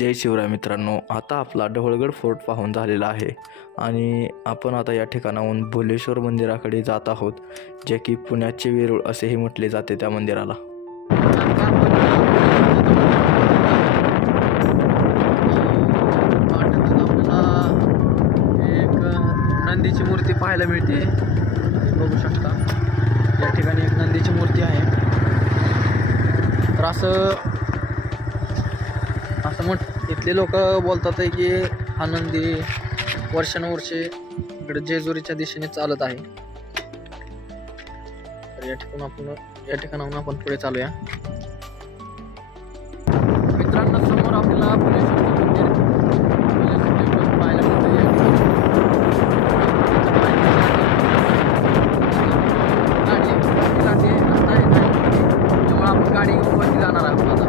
जय शिवराय मित्रांनो, आता आपला ढवळगड फोर्ट पाहून झालेला आहे आणि आपण आता या ठिकाणाहून भोलेश्वर मंदिराकडे जात आहोत, जे की पुण्याचे वेरूळ असेही म्हटले जाते त्या मंदिराला. एक नंदीची मूर्ती पाहायला मिळते, बघू शकता. या ठिकाणी एक नंदीची मूर्ती आहे. तर असं इथले लोक बोलतात आहे की हा नंदी वर्षानुवर्षे इकडे जेजुरीच्या दिशेने चालत आहे. तर या ठिकाणाहून आपण पुढे चालूया. मित्रांनो, समोर आपल्याला भोलेश्वरचं मंदिर पाहायला मिळते. आपण गाडी घेऊन वरती जाणार आहोत आता.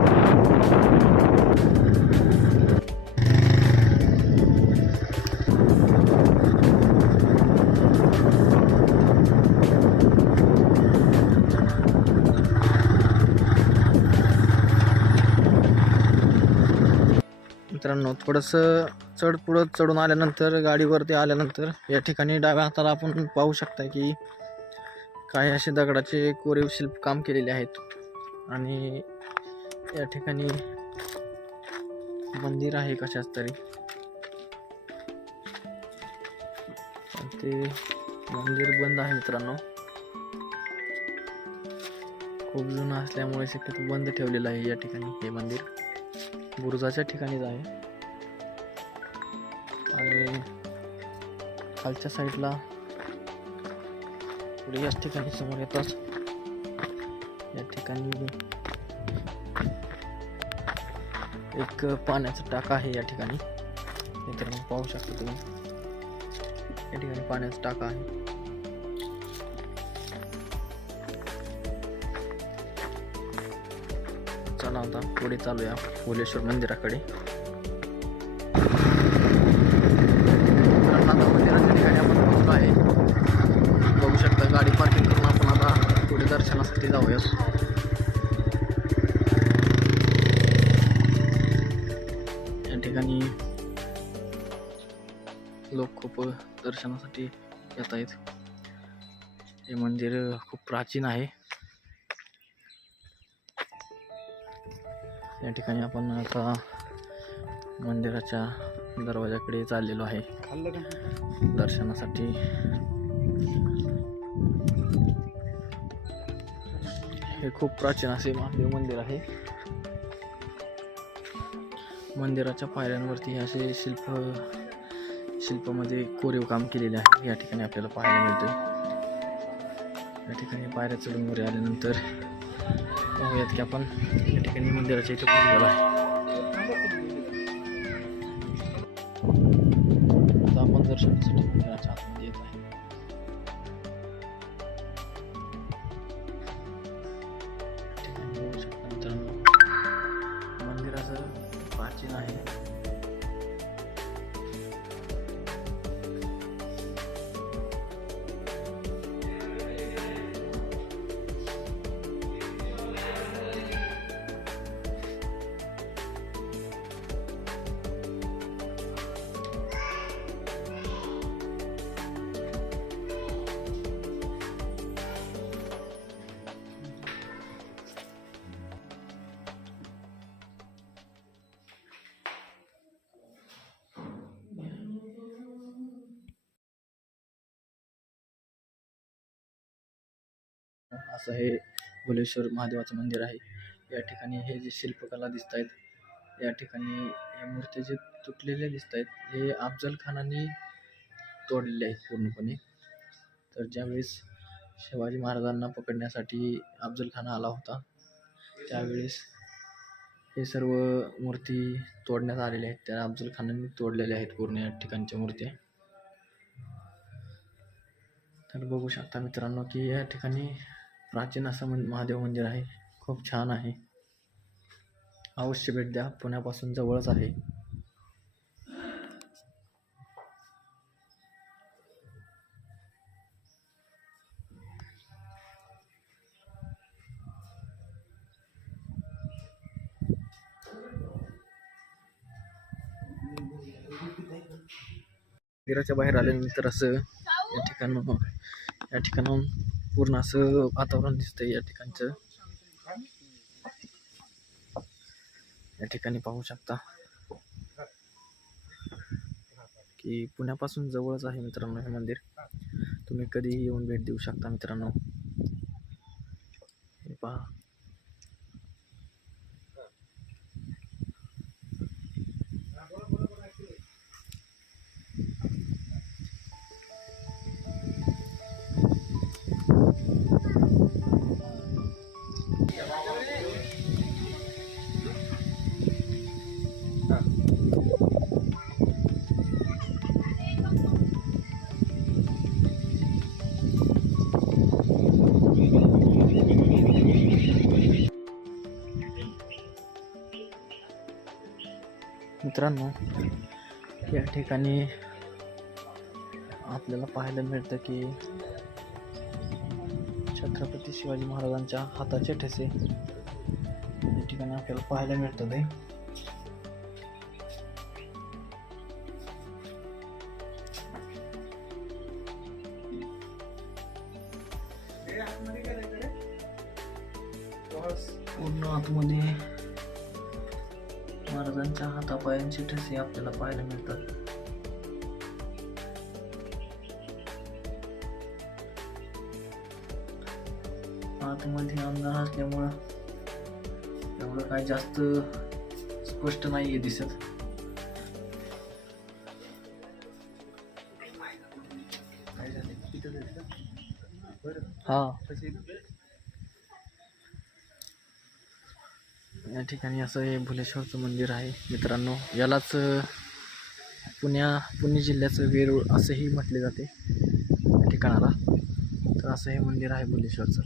मित्रांनो, थोडंसं पुढं चढून आल्यानंतर, गाडीवरती आल्यानंतर या ठिकाणी डाव्या हाताला आपण पाहू शकता की काही असे दगडाचे कोरीव शिल्प काम केलेले आहेत. आणि या ठिकाणी मंदिर आहे कशाच तरी. ते मंदिर बंद आहे मित्रांनो, खूप जुनं असल्यामुळे शक्यतो बंद ठेवलेलं आहे. या ठिकाणी हे मंदिर बुरुजाच्या ठिकाणीच आहे. आणि खालच्या साईडला पुढे याच ठिकाणी समोर येतात. या ठिकाणी एक पाण्याचा टाका आहे. या ठिकाणी मित्रांनो पाहू शकता तुम्ही, या ठिकाणी पाण्याचा टाका आहे. चला आता पुढे चालूया भोलेश्वर मंदिराकडे. मंदिराच्या ठिकाणी आपण पोहोचलो आहे. बघू शकता, गाडी पार्किंग करून आपण आता पुढे दर्शनासाठी जाऊया. या ठिकाणी लोक खूप दर्शनासाठी येत आहेत. हे मंदिर खूप प्राचीन आहे. या ठिकाणी आपण आता मंदिराच्या दरवाजाकडे चाललेलो आहे दर्शनासाठी. हे खूप प्राचीन असे महादेव मंदिर आहे. मंदिराच्या पायऱ्यांवरती असे शिल्पामध्ये कोरीव काम केलेले आहे. या ठिकाणी आपल्याला पाहायला मिळते. या ठिकाणी पायऱ्या चढून वर आल्यानंतर पाहूयात की आपण या ठिकाणी मंदिराच्या इथे पोहोचलेलो आहे. आता आपण दर्शनासाठी मंदिराच्या आतमध्ये येत आहे. ठिकाणी बघू शकता मित्रांनो, मंदिर असं प्राचीन आहे. असं हे भोलेश्वर महादेवाचं मंदिर आहे. या ठिकाणी हे जे शिल्पकला दिसत आहेत, या ठिकाणी हे मूर्ती जे तुटलेले दिसत आहेत, हे अफजल खानाने तोडलेले आहेत पूर्णपणे. तर ज्यावेळेस शिवाजी महाराजांना पकडण्यासाठी अफजल खान आला होता, त्यावेळेस हे सर्व मूर्ती तोडण्यात आलेल्या आहेत. त्या अफजल खानाने तोडलेल्या आहेत पूर्ण या ठिकाणच्या मूर्त्या. तर बघू शकता मित्रांनो की या ठिकाणी प्राचीन असं महादेव मंदिर आहे. खूप छान आहे. अवश्य भेट द्या, पुण्यापासून जवळच आहे. मंदिराच्या बाहेर आल्यानंतर असं या ठिकाणाहून पूर्ण असं वातावरण दिसतंय. या ठिकाणचं या ठिकाणी पाहू शकता की पुण्यापासून जवळच आहे मित्रांनो हे मंदिर. तुम्ही कधीही येऊन भेट देऊ शकता मित्रांनो. हे पहा. मित्रांनो या ठिकाणी आपल्याला पाहायला मिळतं की छत्रपती शिवाजी महाराजांच्या हाताचे ठसे या ठिकाणी आपल्याला पाहायला मिळतात. पूर्ण आतमध्ये महाराजांच्या हातापायांचे ठसे आपल्याला पाहायला मिळतात. आतमध्ये अंधार असल्यामुळं एवढं काय जास्त स्पष्ट नाहीये दिसत. हा या ठिकाणी असं हे भुलेश्वरचं मंदिर आहे मित्रांनो. यालाच पुणे जिल्ह्याचं वेरूळ असंही म्हटले जाते या ठिकाणाला. तर असं हे मंदिर आहे भुलेश्वरचं.